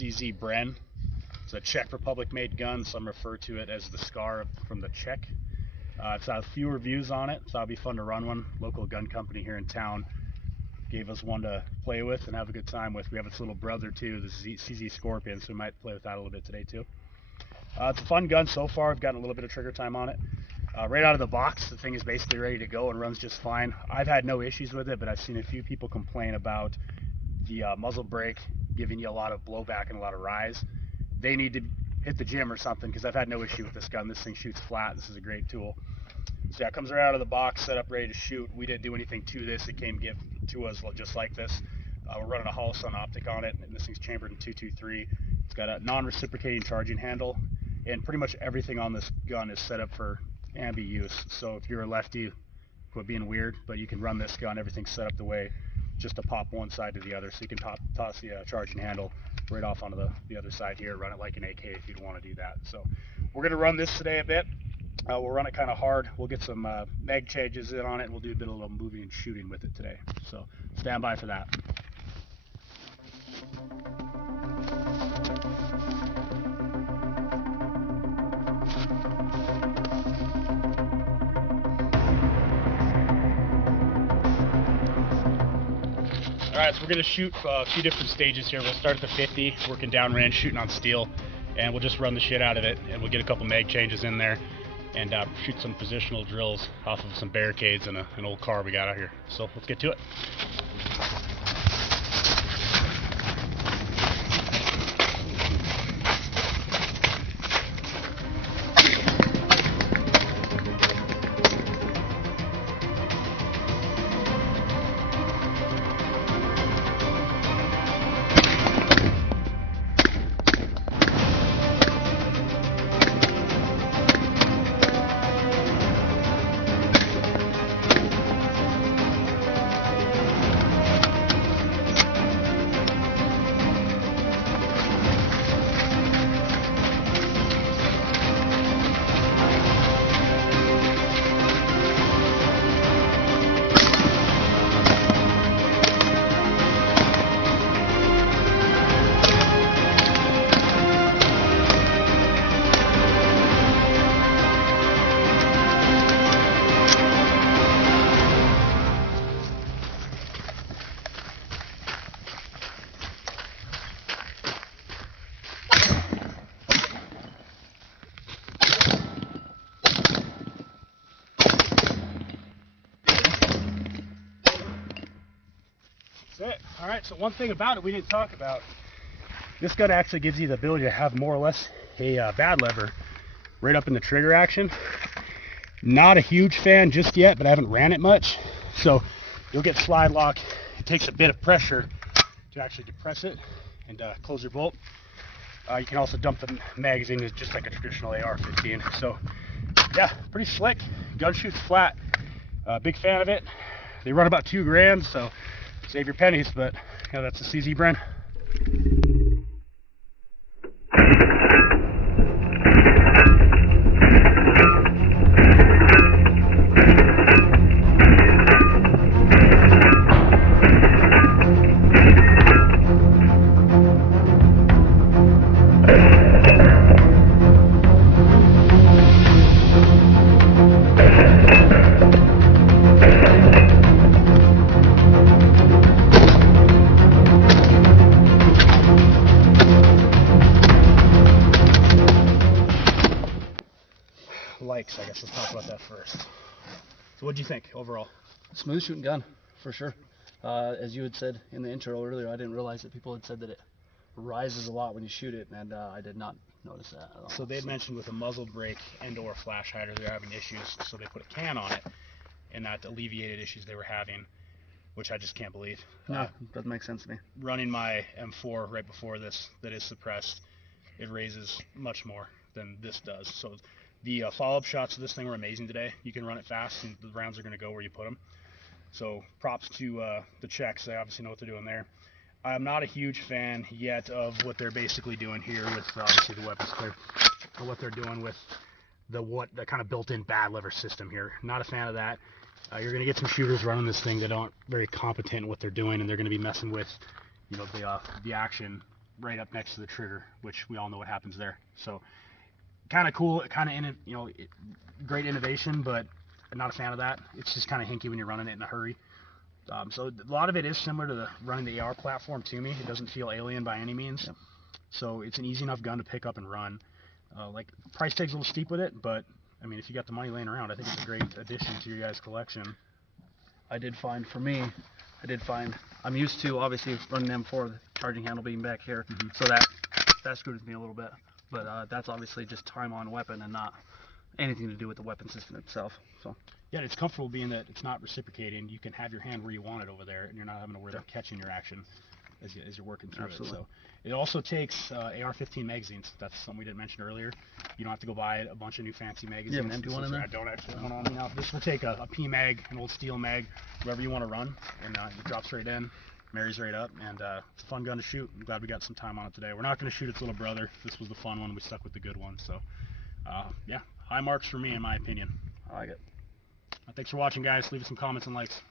CZ Bren. It's a Czech Republic made gun. Some refer to it as the Scar from the Czech. It's had a few reviews on it, so it'll be fun to run one. Local gun company here in town gave us one to play with and have a good time with. We have its little brother too, the CZ Scorpion, so we might play with that a little bit today too. It's a fun gun so far. I've gotten a little bit of trigger time on it. Right out of the box, the thing is basically ready to go and runs just fine. I've had no issues with it, but I've seen a few people complain about the muzzle brake giving you a lot of blowback and a lot of rise. They need to hit the gym or something, because I've had no issue with this gun. This thing shoots flat. This is a great tool. So yeah, it comes right out of the box, set up, ready to shoot. We didn't do anything to this. It came gift to us just like this. We're running a hollow sun optic on it, and this thing's chambered in 223. It's got a non-reciprocating charging handle, and pretty much everything on this gun is set up for ambi use. So if you're a lefty, quit being weird, but you can run this gun. Everything's set up the way just to pop one side to the other, so you can toss the charging handle right off onto the other side here, run it like an AK if you'd want to do that. So we're going to run this today a bit. We'll run it kind of hard. We'll get some mag changes in on it, and we'll do a bit of a little moving and shooting with it today. So stand by for that. Alright, so we're going to shoot a few different stages here. We'll start at the 50, working downrange, shooting on steel, and we'll just run the shit out of it, and we'll get a couple mag changes in there, and shoot some positional drills off of some barricades and an old car we got out here. So let's get to it. It. All right, so one thing about it we didn't talk about, this gun actually gives you the ability to have more or less a bad lever right up in the trigger action. Not a huge fan just yet, but I haven't ran it much, so you'll get slide lock. It takes a bit of pressure to actually depress it and close your bolt. You can also dump the magazine just like a traditional AR-15. So yeah, pretty slick. Gun shoots flat. Big fan of it. They run about $2 grand, so save your pennies, but yeah, that's the CZ Bren. I guess let's talk about that first. So what do you think overall? Smooth shooting gun, for sure. As you had said in the intro earlier, I didn't realize that people had said that it rises a lot when you shoot it, and I did not notice that at all. So they had mentioned with a muzzle brake and or flash hider they're having issues, so they put a can on it, and that alleviated issues they were having, which I just can't believe. No, that makes sense to me. Running my M4 right before this that is suppressed, it raises much more than this does. So the follow-up shots of this thing were amazing today. You can run it fast, and the rounds are going to go where you put them. So props to the Czechs. They obviously know what they're doing there. I'm not a huge fan yet of what they're basically doing here with obviously the weapons clear, or what they're doing with the kind of built-in bad lever system here. Not a fan of that. You're going to get some shooters running this thing that aren't very competent in what they're doing, and they're going to be messing with, you know, the action right up next to the trigger, which we all know what happens there. So kind of cool, kind of great innovation, but I'm not a fan of that. It's just kind of hinky when you're running it in a hurry. So a lot of it is similar to running the AR platform to me. It doesn't feel alien by any means. Yep. So it's an easy enough gun to pick up and run. Like price tag's a little steep with it, but I mean, if you got the money laying around, I think it's a great addition to your guys' collection. I did find I'm used to obviously running M4, the charging handle being back here, so that screwed with me a little bit. But that's obviously just time on weapon and not anything to do with the weapon system itself. So yeah, it's comfortable being that it's not reciprocating. You can have your hand where you want it over there, and you're not having to worry about catching your action as you're working through Absolutely. it. So it also takes AR-15 magazines. That's something we didn't mention earlier. You don't have to go buy a bunch of new fancy magazines. You have an empty one in there? I don't actually have one on me now. This will take a P mag, an old steel mag, wherever you want to run, and it drops right in, marries right up, and it's a fun gun to shoot. I'm glad we got some time on it today. We're not going to shoot its little brother. This was the fun one. We stuck with the good one. So yeah, high marks for me in my opinion. I like it. Thanks for watching, guys. Leave us some comments and likes.